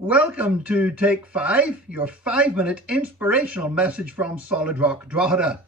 Welcome to Take 5, your 5-minute inspirational message from Solid Rock Drogheda.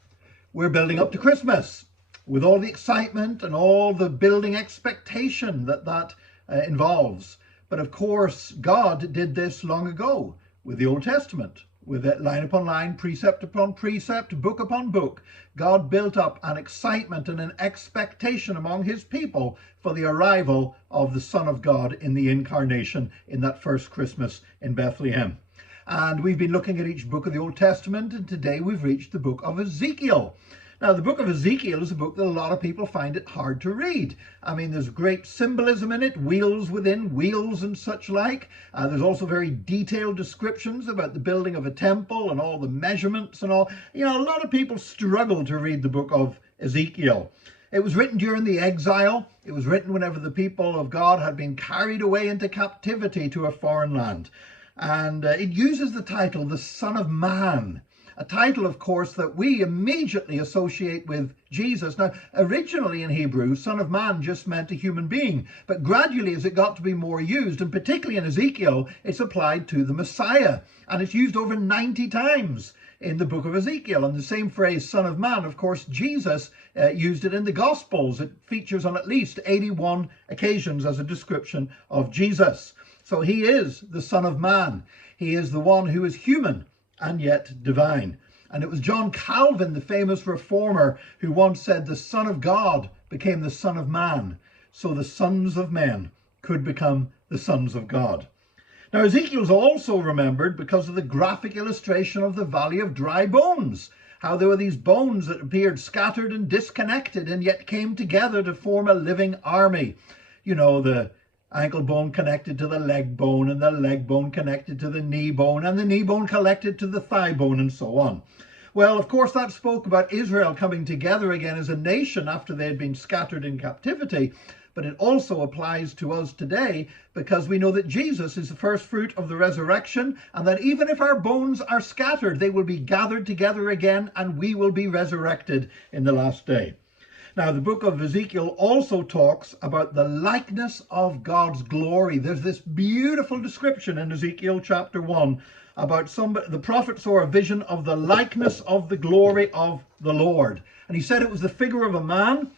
We're building up to Christmas with all the excitement and all the building expectation that involves. But of course, God did this long ago with the Old Testament, with it line upon line, precept upon precept, book upon book. God built up an excitement and an expectation among his people for the arrival of the Son of God in the incarnation in that first Christmas in Bethlehem. And we've been looking at each book of the Old Testament, and today we've reached the book of Ezekiel. Now, the book of Ezekiel is a book that a lot of people find it hard to read. I mean, there's great symbolism in it, wheels within wheels and such like. There's also very detailed descriptions about the building of a temple and all the measurements and all. You know, a lot of people struggle to read the book of Ezekiel. It was written during the exile. It was written whenever the people of God had been carried away into captivity to a foreign land. And it uses the title, the Son of Man. A title, of course, that we immediately associate with Jesus. Now, originally in Hebrew, Son of Man just meant a human being. But gradually, as it got to be more used, and particularly in Ezekiel, it's applied to the Messiah. And it's used over 90 times in the book of Ezekiel. And the same phrase, Son of Man, of course, Jesus used it in the Gospels. It features on at least 81 occasions as a description of Jesus. So he is the Son of Man. He is the one who is human and yet divine. And it was John Calvin, the famous reformer, who once said the Son of God became the Son of Man, so the sons of men could become the sons of God. Now, Ezekiel is also remembered because of the graphic illustration of the valley of dry bones, how there were these bones that appeared scattered and disconnected and yet came together to form a living army. You know, the ankle bone connected to the leg bone, and the leg bone connected to the knee bone, and the knee bone connected to the thigh bone, and so on. Well, of course, that spoke about Israel coming together again as a nation after they had been scattered in captivity. But it also applies to us today because we know that Jesus is the first fruit of the resurrection, and that even if our bones are scattered, they will be gathered together again, and we will be resurrected in the last day. Now, the book of Ezekiel also talks about the likeness of God's glory. There's this beautiful description in Ezekiel chapter 1 about the prophet saw a vision of the likeness of the glory of the Lord. And he said it was the figure of a man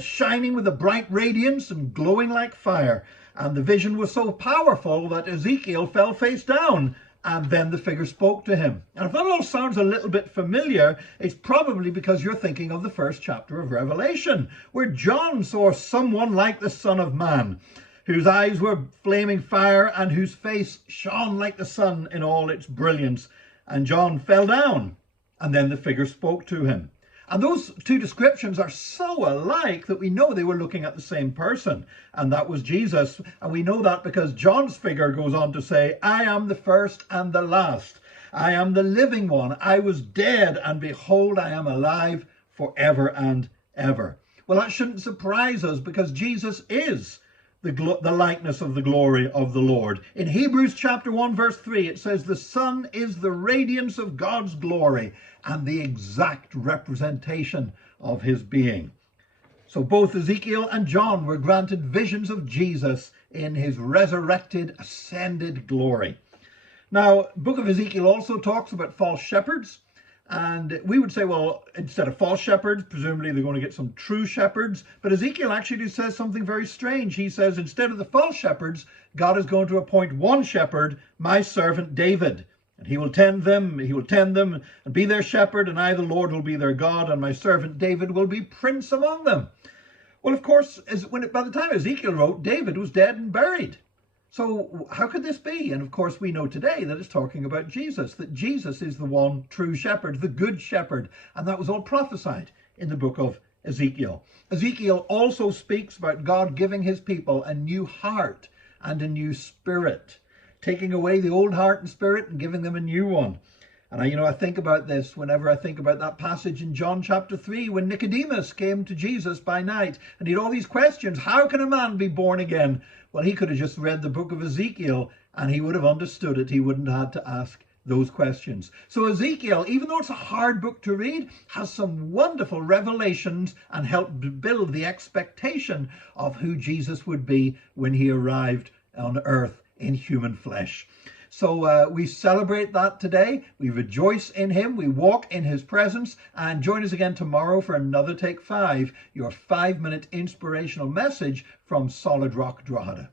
shining with a bright radiance and glowing like fire. And the vision was so powerful that Ezekiel fell face down. And then the figure spoke to him. And if that all sounds a little bit familiar, it's probably because you're thinking of the first chapter of Revelation, where John saw someone like the Son of Man, whose eyes were flaming fire and whose face shone like the sun in all its brilliance. And John fell down, and then the figure spoke to him. And those two descriptions are so alike that we know they were looking at the same person, and that was Jesus. And we know that because John's figure goes on to say, I am the first and the last. I am the living one. I was dead, and behold, I am alive forever and ever. Well, that shouldn't surprise us because Jesus is the likeness of the glory of the Lord. In Hebrews chapter 1 verse 3, it says the Son is the radiance of God's glory and the exact representation of his being. So both Ezekiel and John were granted visions of Jesus in his resurrected, ascended glory. Now, the book of Ezekiel also talks about false shepherds. And we would say, well, instead of false shepherds, presumably they're going to get some true shepherds. But Ezekiel actually says something very strange. He says, instead of the false shepherds, God is going to appoint one shepherd, my servant David. And he will tend them and be their shepherd. And I, the Lord, will be their God. And my servant David will be prince among them. Well, of course, by the time Ezekiel wrote, David was dead and buried. So how could this be? And of course, we know today that it's talking about Jesus, that Jesus is the one true shepherd, the good shepherd. And that was all prophesied in the book of Ezekiel. Ezekiel also speaks about God giving his people a new heart and a new spirit, taking away the old heart and spirit and giving them a new one. And I think about this whenever I think about that passage in John chapter 3 when Nicodemus came to Jesus by night and he had all these questions. How can a man be born again? Well, he could have just read the book of Ezekiel and he would have understood it. He wouldn't have had to ask those questions. So Ezekiel, even though it's a hard book to read, has some wonderful revelations and helped build the expectation of who Jesus would be when he arrived on earth in human flesh. So we celebrate that today. We rejoice in him. We walk in his presence. And join us again tomorrow for another Take 5, your 5-minute inspirational message from Solid Rock Drogheda.